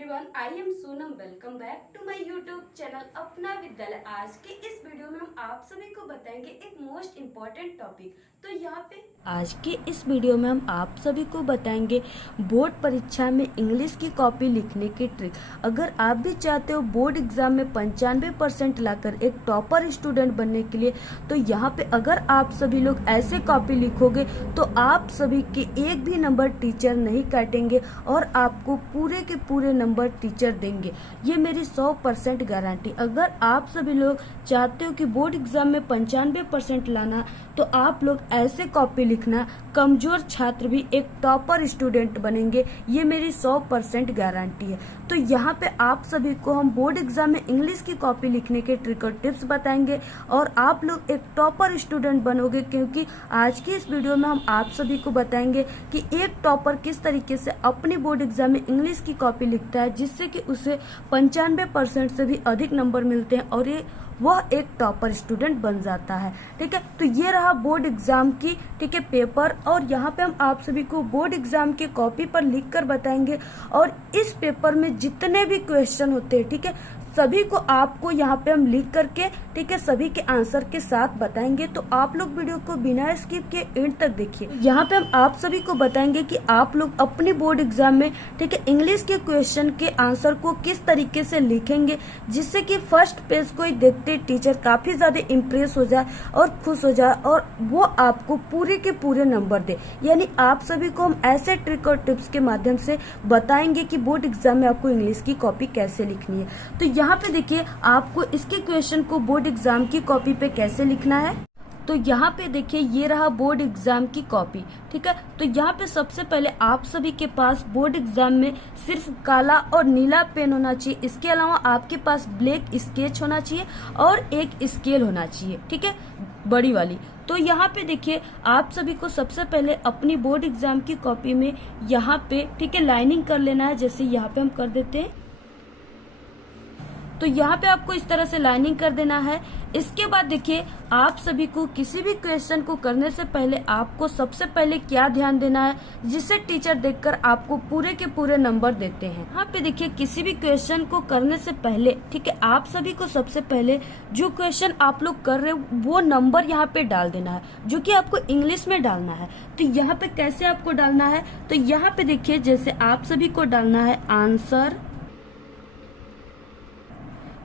Everyone, I am Sonam. Welcome back to my YouTube channel Apna Vidyalaya. आज के इस वीडियो में हम आप सभी को बताएंगे एक मोस्ट इम्पॉर्टेंट टॉपिक। तो यहाँ पे आज के इस वीडियो में हम आप सभी को बताएंगे बोर्ड परीक्षा में इंग्लिश की कॉपी लिखने की ट्रिक। अगर आप भी चाहते हो बोर्ड एग्जाम में 95% लाकर एक टॉपर स्टूडेंट बनने के लिए, तो यहाँ पे अगर आप सभी लोग ऐसे कॉपी लिखोगे तो आप सभी के एक भी नंबर टीचर नहीं काटेंगे और आपको पूरे के पूरे नंबर टीचर देंगे। ये मेरी 100% गारंटी। अगर आप सभी लोग चाहते हो कि बोर्ड एग्जाम में 95% लाना, तो आप लोग ऐसे कॉपी लिखना। कमजोर छात्र भी एक टॉपर स्टूडेंट बनेंगे, ये मेरी 100% गारंटी है। तो यहाँ पे आप सभी को हम बोर्ड एग्जाम में इंग्लिश की कॉपी लिखने के ट्रिक और टिप्स बताएंगे और आप लोग एक टॉपर स्टूडेंट बनोगे, क्योंकि आज की इस वीडियो में हम आप सभी को बताएंगे कि एक टॉपर किस तरीके से अपनी बोर्ड एग्जाम में इंग्लिश की कॉपी लिखता है, जिससे कि उसे 95% से भी अधिक नंबर मिलते हैं और ये वह एक टॉपर स्टूडेंट बन जाता है। ठीक है, तो ये रहा बोर्ड एग्जाम की पेपर, और यहाँ पे हम आप सभी को बोर्ड एग्जाम के कॉपी पर लिखकर बताएंगे। और इस पेपर में जितने भी क्वेश्चन होते हैं, ठीक है, सभी को आपको यहाँ पे हम लिख करके, ठीक है, सभी के आंसर के साथ बताएंगे। तो आप लोग वीडियो को बिना स्किप के एंड तक देखिए। यहाँ पे हम आप सभी को बताएंगे कि आप लोग अपनी बोर्ड एग्जाम में, ठीक है, इंग्लिश के क्वेश्चन के आंसर को किस तरीके से लिखेंगे, जिससे कि फर्स्ट पेज को ही देखते टीचर काफी ज्यादा इम्प्रेस हो जाए और खुश हो जाए और वो आपको पूरे के पूरे नंबर दे। यानी आप सभी को हम ऐसे ट्रिक और टिप्स के माध्यम से बताएंगे कि बोर्ड एग्जाम में आपको इंग्लिश की कॉपी कैसे लिखनी है। तो यहाँ पे देखिए आपको इसके क्वेश्चन को बोर्ड एग्जाम की कॉपी पे कैसे लिखना है। तो यहाँ पे देखिए ये रहा बोर्ड एग्जाम की कॉपी। ठीक है, तो यहाँ पे सबसे पहले आप सभी के पास बोर्ड एग्जाम में सिर्फ काला और नीला पेन होना चाहिए। इसके अलावा आपके पास ब्लैक स्केच होना चाहिए और एक स्केल होना चाहिए, ठीक है, बड़ी वाली। तो यहाँ पे देखिए आप सभी को सबसे पहले अपनी बोर्ड एग्जाम की कॉपी में यहाँ पे, ठीक है, लाइनिंग कर लेना है। जैसे यहाँ पे हम कर देते हैं, तो यहाँ पे आपको इस तरह से लाइनिंग कर देना है। इसके बाद देखिए आप सभी को किसी भी क्वेश्चन को करने से पहले आपको सबसे पहले क्या ध्यान देना है, जिससे टीचर देखकर आपको पूरे के पूरे नंबर देते हैं। यहाँ पे देखिए किसी भी क्वेश्चन को करने से पहले, ठीक है, आप सभी को सबसे पहले जो क्वेश्चन आप लोग कर रहे हो वो नंबर यहाँ पे डाल देना है, जो कि आपको इंग्लिश में डालना है। तो यहाँ पे कैसे आपको डालना है, तो यहाँ पे देखिए जैसे आप सभी को डालना है आंसर,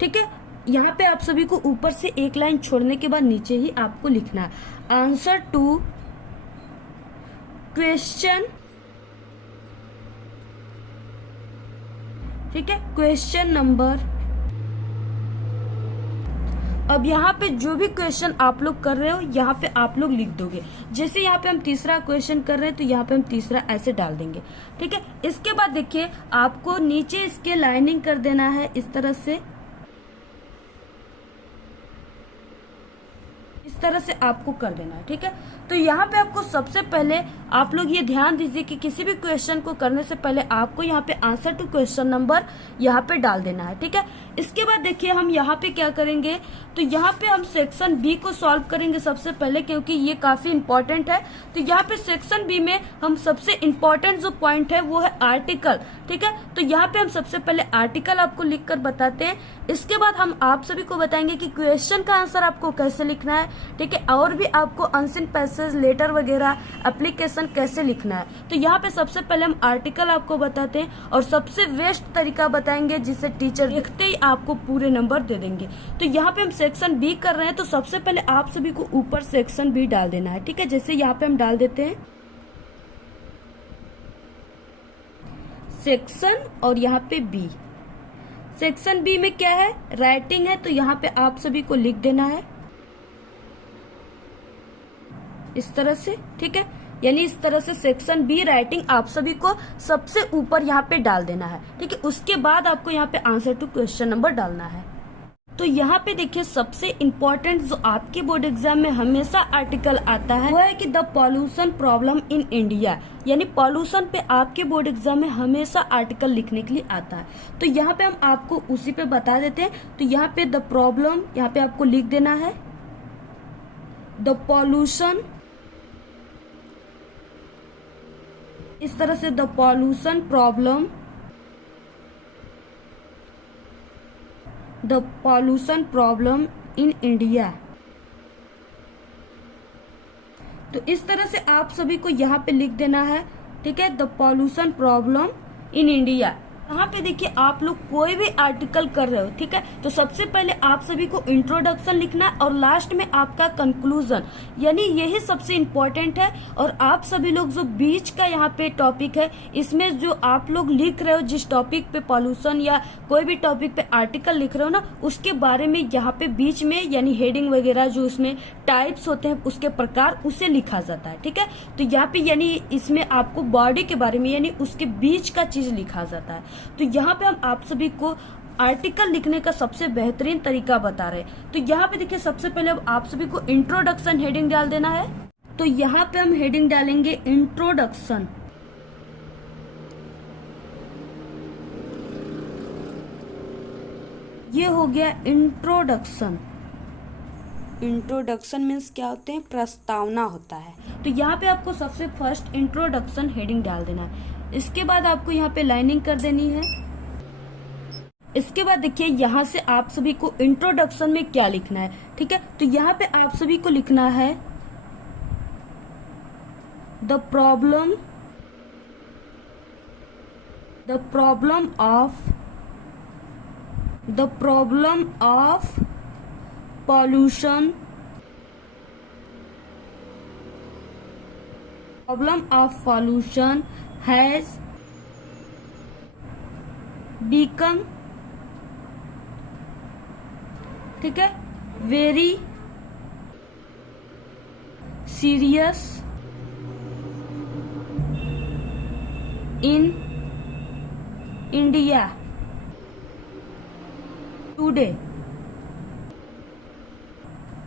ठीक है, यहाँ पे आप सभी को ऊपर से एक लाइन छोड़ने के बाद नीचे ही आपको लिखना है आंसर टू क्वेश्चन, ठीक है, क्वेश्चन नंबर। अब यहाँ पे जो भी क्वेश्चन आप लोग कर रहे हो यहाँ पे आप लोग लिख दोगे। जैसे यहाँ पे हम तीसरा क्वेश्चन कर रहे हैं तो यहाँ पे हम तीसरा ऐसे डाल देंगे। ठीक है, इसके बाद देखिए आपको नीचे इसके लाइनिंग कर देना है इस तरह से, इस तरह से आपको कर देना है। ठीक है, तो यहाँ पे आपको सबसे पहले आप लोग ये ध्यान दीजिए कि किसी भी क्वेश्चन को करने से पहले आपको यहाँ पे आंसर टू क्वेश्चन नंबर यहाँ पे डाल देना है। ठीक है, इसके बाद देखिए हम यहाँ पे क्या करेंगे, तो यहाँ पे हम सेक्शन बी को सॉल्व करेंगे सबसे पहले, क्योंकि ये काफी इंपॉर्टेंट है। तो यहाँ पे सेक्शन बी में हम सबसे इम्पोर्टेंट जो पॉइंट है वो है आर्टिकल। ठीक है, तो यहाँ पे हम सबसे पहले आर्टिकल आपको लिख कर बताते हैं। इसके बाद हम आप सभी को बताएंगे कि क्वेश्चन का आंसर आपको कैसे लिखना है। ठीक है, और भी आपको अनसीन पैसेज, लेटर वगैरह, एप्लीकेशन कैसे लिखना है। तो यहाँ पे सबसे पहले हम आर्टिकल आपको बताते हैं और सबसे बेस्ट तरीका बताएंगे जिससे टीचर देखते ही आपको पूरे नंबर दे देंगे। तो यहाँ पे हम सेक्शन बी कर रहे हैं, तो सबसे पहले आप सभी को ऊपर सेक्शन बी डाल देना है। ठीक है, जैसे यहाँ पे हम डाल देते हैं सेक्शन और यहाँ पे बी। सेक्शन बी में क्या है, राइटिंग है, तो यहाँ पे आप सभी को लिख देना है इस तरह से। ठीक है, यानी इस तरह से सेक्शन बी राइटिंग आप सभी को सबसे ऊपर यहाँ पे डाल देना है। ठीक है, उसके बाद आपको यहाँ पे आंसर टू क्वेश्चन नंबर डालना है। तो यहाँ पे देखिए सबसे इम्पोर्टेंट जो आपके बोर्ड एग्जाम में हमेशा आर्टिकल आता है वो है कि the pollution problem in India, यानी पॉल्यूशन पे आपके बोर्ड एग्जाम में हमेशा आर्टिकल लिखने के लिए आता है। तो यहाँ पे हम आपको उसी पे बता देते हैं। तो यहाँ पे द प्रॉब्लम, यहाँ पे आपको लिख देना है द पॉल्यूशन, इस तरह से the pollution problem the pollution problem in India. तो इस तरह से आप सभी को यहाँ पे लिख देना है, ठीक है, the pollution problem in India. यहाँ पे देखिए आप लोग कोई भी आर्टिकल कर रहे हो, ठीक है, तो सबसे पहले आप सभी को इंट्रोडक्शन लिखना है और लास्ट में आपका कंक्लूजन, यानी यही सबसे इम्पोर्टेंट है। और आप सभी लोग जो बीच का यहाँ पे टॉपिक है, इसमें जो आप लोग लिख रहे हो, जिस टॉपिक पे पॉल्यूशन या कोई भी टॉपिक पे आर्टिकल लिख रहे हो ना, उसके बारे में यहाँ पे बीच में यानी हेडिंग वगैरह जो उसमें टाइप्स होते हैं, उसके प्रकार, उसे लिखा जाता है, ठीक है। तो यहाँ पे यानी इसमें आपको बॉडी के बारे में यानी उसके बीच का चीज लिखा जाता है। तो यहाँ पे हम आप सभी को आर्टिकल लिखने का सबसे बेहतरीन तरीका बता रहे हैं। तो यहाँ पे देखिए सबसे पहले अब आप सभी को इंट्रोडक्शन हेडिंग डाल देना है। तो यहाँ पे हम हेडिंग डालेंगे इंट्रोडक्शन। ये हो गया इंट्रोडक्शन। इंट्रोडक्शन मीन्स क्या होते हैं, प्रस्तावना होता है। तो यहाँ पे आपको सबसे फर्स्ट इंट्रोडक्शन हेडिंग डाल देना है। इसके बाद आपको यहाँ पे लाइनिंग कर देनी है। इसके बाद देखिए यहाँ से आप सभी को इंट्रोडक्शन में क्या लिखना है, ठीक है। तो यहाँ पे आप सभी को लिखना है the problem of pollution has become, ठीक है, very serious in India today।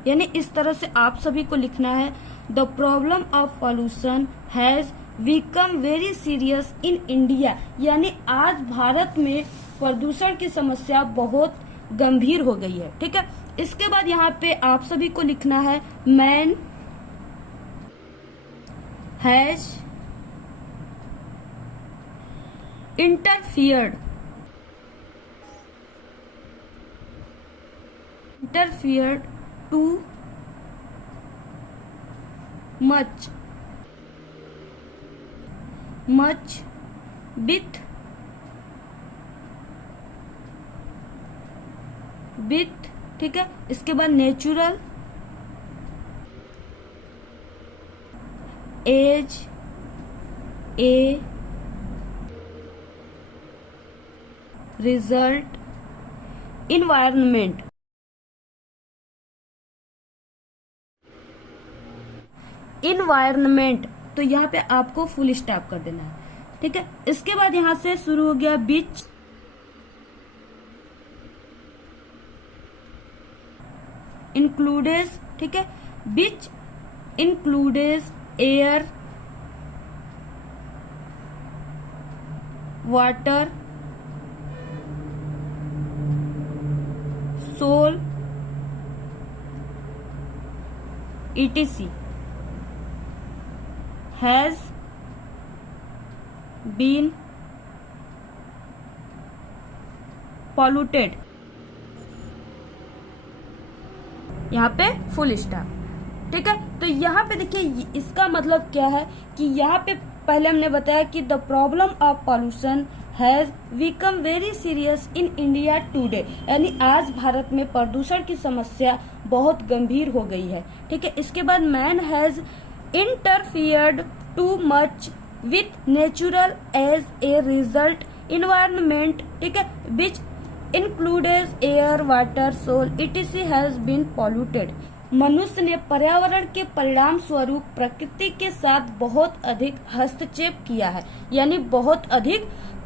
यानी इस तरह से आप सभी को लिखना है the problem of pollution has become very serious in India, यानी आज भारत में प्रदूषण की समस्या बहुत गंभीर हो गई है, ठीक है। इसके बाद यहाँ पे आप सभी को लिखना है man has interfered too much with, ठीक है। इसके बाद natural as a result environment, तो यहाँ पे आपको फुल स्टॉप कर देना है, ठीक है। इसके बाद यहाँ से शुरू हो गया बीच, इंक्लूडेस, ठीक है, which includes air, water, soil, etc has been polluted। यहाँ पे फुल स्टॉप, ठीक है। तो यहाँ पे देखिए इसका मतलब क्या है कि यहाँ पे पहले हमने बताया कि the problem of pollution has become very serious in India today, यानी आज भारत में प्रदूषण की समस्या बहुत गंभीर हो गई है, ठीक है। इसके बाद man has interfered too much with natural as a result environment, ठीक है, which includes air, water, soil, etc has been polluted। मनुष्य ने पर्यावरण के परिणाम स्वरूप प्रकृति के साथ बहुत अधिक हस्तक्षेप किया है, यानी बहुत अधिक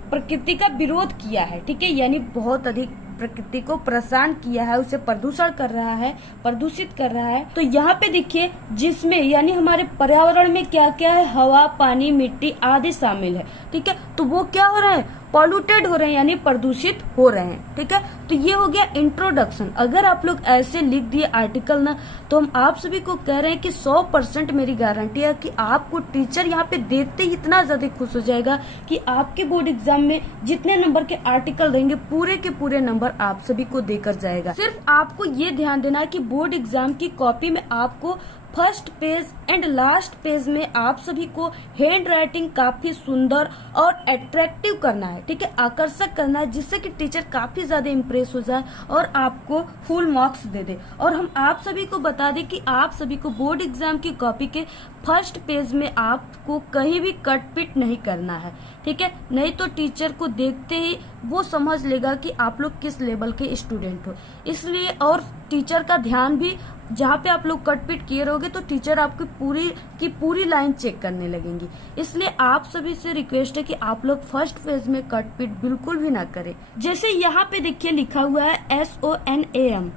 प्रकृति का विरोध किया है, ठीक है, यानी बहुत अधिक प्रकृति को परेशान किया है, उसे प्रदूषण कर रहा है, प्रदूषित कर रहा है। तो यहाँ पे देखिए जिसमें यानी हमारे पर्यावरण में क्या क्या है, हवा, पानी, मिट्टी आदि शामिल है, ठीक है। तो वो क्या हो रहा है, पॉल्यूटेड हो रहे हैं यानी प्रदूषित हो रहे हैं। ठीक है, तो ये हो गया इंट्रोडक्शन। अगर आप लोग ऐसे लिख दिए आर्टिकल ना, तो हम आप सभी को कह रहे हैं कि 100% मेरी गारंटी है कि आपको टीचर यहाँ पे देखते ही इतना ज्यादा खुश हो जाएगा कि आपके बोर्ड एग्जाम में जितने नंबर के आर्टिकल रहेंगे पूरे के पूरे नंबर आप सभी को देकर जाएगा। सिर्फ आपको ये ध्यान देना है कि बोर्ड एग्जाम की कॉपी में आपको first page and last page में आप सभी को हैंड राइटिंग काफी सुंदर और अट्रैक्टिव करना है। ठीक है, आकर्षक करना है, जिससे कि टीचर काफी ज्यादा इम्प्रेस हो जाए और आपको फुल मार्क्स दे दे। और हम आप सभी को बता दें कि आप सभी को बोर्ड एग्जाम की कॉपी के फर्स्ट पेज में आपको कहीं भी कट पिट नहीं करना है। ठीक है, नहीं तो टीचर को देखते ही वो समझ लेगा कि आप लोग किस लेवल के स्टूडेंट हो। इसलिए और टीचर का ध्यान भी जहाँ पे आप लोग कटपिट किए रहोगे तो टीचर आपकी पूरी लाइन चेक करने लगेंगी। इसलिए आप सभी से रिक्वेस्ट है कि आप लोग फर्स्ट पेज में कटपिट बिल्कुल भी ना करें। जैसे यहाँ पे देखिए लिखा हुआ है SONAM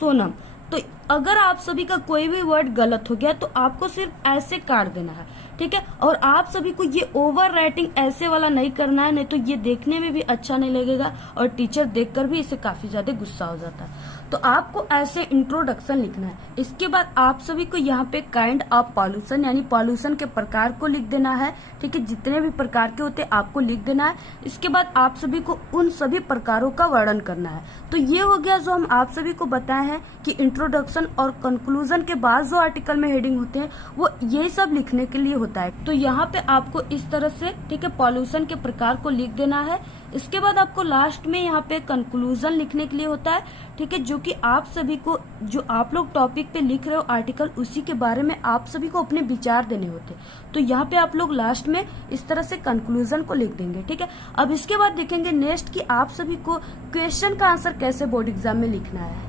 सोनम, तो अगर आप सभी का कोई भी वर्ड गलत हो गया तो आपको सिर्फ ऐसे काट देना है। ठीक है, और आप सभी को ये ओवर राइटिंग ऐसे वाला नहीं करना है, नहीं तो ये देखने में भी अच्छा नहीं लगेगा और टीचर देखकर भी इसे काफी ज्यादा गुस्सा हो जाता है। तो आपको ऐसे इंट्रोडक्शन लिखना है। इसके बाद आप सभी को यहाँ पे काइंड ऑफ पॉल्यूशन यानी पॉल्यूशन के प्रकार को लिख देना है। ठीक है, जितने भी प्रकार के होते हैं आपको लिख देना है। इसके बाद आप सभी को उन सभी प्रकारों का वर्णन करना है। तो ये हो गया जो हम आप सभी को बताए हैं कि इंट्रोडक्शन और कंक्लूजन के बाद जो आर्टिकल में हेडिंग होते हैं वो यही सब लिखने के लिए होता है। तो यहाँ पे आपको इस तरह से ठीक है पॉल्यूशन के प्रकार को लिख देना है। इसके बाद आपको लास्ट में यहाँ पे कंक्लूजन लिखने के लिए होता है। ठीक है, जो कि आप सभी को जो आप लोग टॉपिक पे लिख रहे हो आर्टिकल उसी के बारे में आप सभी को अपने विचार देने होते। तो यहाँ पे आप लोग लास्ट में इस तरह से कंक्लूजन को लिख देंगे। ठीक है, अब इसके बाद देखेंगे नेक्स्ट कि आप सभी को क्वेश्चन का आंसर कैसे बोर्ड एग्जाम में लिखना है।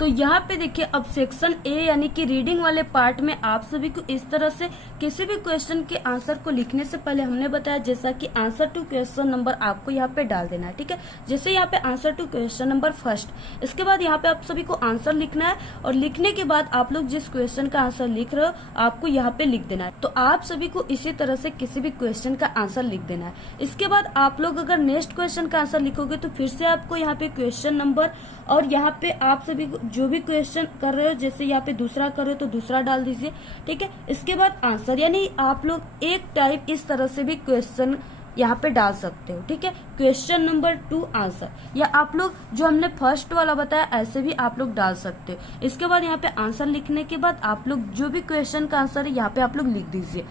तो यहाँ पे देखिए अब सेक्शन ए यानी कि रीडिंग वाले पार्ट में आप सभी को इस तरह से किसी भी क्वेश्चन के आंसर को लिखने से पहले हमने बताया जैसा कि आंसर टू क्वेश्चन नंबर आपको यहाँ पे डाल देना है। ठीक है, जैसे यहाँ पे answer to question number first, इसके बाद यहाँ पे आप सभी को आंसर लिखना है और लिखने के बाद आप लोग जिस क्वेश्चन का आंसर लिख रहे हो आपको यहाँ पे लिख देना है। तो आप सभी को इसी तरह से किसी भी क्वेश्चन का आंसर लिख देना है। इसके बाद आप लोग अगर नेक्स्ट क्वेश्चन का आंसर लिखोगे तो फिर से आपको यहाँ पे क्वेश्चन नंबर और यहाँ पे आप सभी जो भी क्वेश्चन कर रहे हो जैसे यहाँ पे दूसरा कर रहे हो तो दूसरा डाल दीजिए। ठीक है, इसके बाद आंसर यानी आप लोग एक टाइप इस तरह से भी क्वेश्चन यहाँ पे डाल सकते हो। ठीक है, क्वेश्चन नंबर 2 आंसर, या आप लोग जो हमने फर्स्ट वाला बताया ऐसे भी आप लोग डाल सकते हो। इसके बाद यहाँ पे आंसर लिखने के बाद आप लोग जो भी क्वेश्चन का आंसर है यहाँ पे आप लोग लिख दीजिए।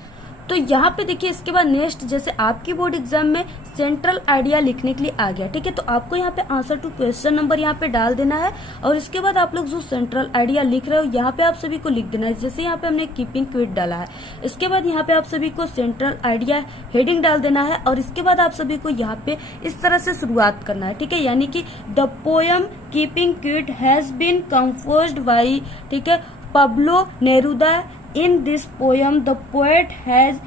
तो यहाँ पे देखिए इसके बाद नेक्स्ट जैसे आपकी बोर्ड एग्जाम में सेंट्रल आइडिया लिखने के लिए आ गया। ठीक है, तो आपको यहाँ पे आंसर टू क्वेश्चन नंबर यहाँ पे डाल देना है और इसके बाद आप लोग जो सेंट्रल आइडिया लिख रहे हो यहाँ पे आप सभी को लिख देना है। जैसे यहाँ पे हमने कीपिंग क्विट डाला है, इसके बाद यहाँ पे आप सभी को सेंट्रल आइडिया हेडिंग डाल देना है और इसके बाद आप सभी को यहाँ पे इस तरह से शुरुआत करना है। ठीक है, यानी कि the poem keeping quiet has been composed by ठीक है Pablo Neruda. In this poem, the poet has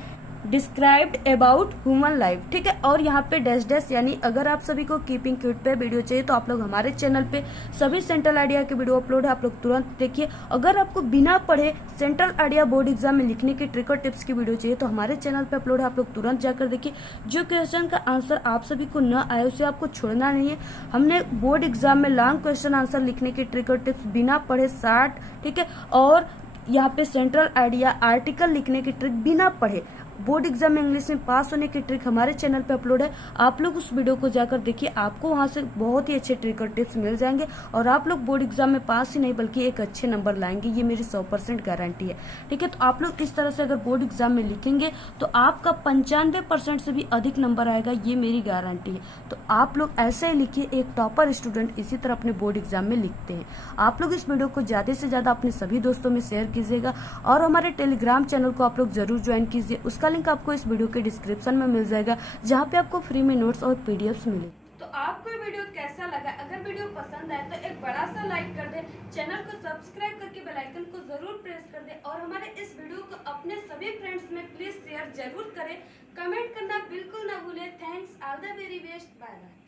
described about human life. ठीक है, और यहाँ पे डैश डैश यानी अगर आप सभी को कीपिंग क्विट पे वीडियो चाहिए तो आप लोग हमारे चैनल पे सभी सेंट्रल आइडिया के वीडियो अपलोड है, आप लोग तुरंत देखिए। अगर आपको बिना पढ़े सेंट्रल आइडिया बोर्ड एग्जाम में लिखने की ट्रिक और टिप्स की वीडियो चाहिए तो हमारे चैनल पे अपलोड है, आप लोग तुरंत जाकर देखिए। जो क्वेश्चन का आंसर आप सभी को न आए उसे आपको छोड़ना नहीं है। हमने बोर्ड एग्जाम में लॉन्ग क्वेश्चन आंसर लिखने की ट्रिक और टिप्स बिना पढ़े 60 ठीक है, और यहाँ पे सेंट्रल आइडिया आर्टिकल लिखने की ट्रिक बिना पढ़े बोर्ड एग्जाम में इंग्लिश में पास होने की ट्रिक हमारे चैनल पे अपलोड है, आप लोग उस वीडियो को जाकर देखिए। आपको वहां से बहुत ही अच्छे ट्रिक और टिप्स मिल जाएंगे और आप लोग बोर्ड एग्जाम में पास ही नहीं बल्कि एक अच्छे नंबर लाएंगे, ये मेरी 100% गारंटी है। ठीक है, तो आप लोग इस तरह से अगर बोर्ड एग्जाम में लिखेंगे तो आपका 95% से भी अधिक नंबर आएगा, ये मेरी गारंटी है। तो आप लोग ऐसे ही लिखिए, एक टॉपर स्टूडेंट इसी तरह अपने बोर्ड एग्जाम में लिखते हैं। आप लोग इस वीडियो को ज्यादा से ज्यादा अपने सभी दोस्तों में शेयर कीजिएगा और हमारे टेलीग्राम चैनल को आप लोग जरूर ज्वाइन कीजिए, उसका लिंक आपको इस वीडियो के डिस्क्रिप्शन में मिल जाएगा, जहां पे आपको फ्री में नोट्स और पीडीएफ्स मिले। तो आपको ये वीडियो कैसा लगा? अगर वीडियो पसंद आए तो एक बड़ा सा लाइक कर दे, चैनल को सब्सक्राइब करके बेल आइकन को जरूर प्रेस कर दे और हमारे इस वीडियो को अपने सभी फ्रेंड्स में प्लीज शेयर जरूर करें। कमेंट करना बिल्कुल ना भूले। Thanks, all the very best, bye bye.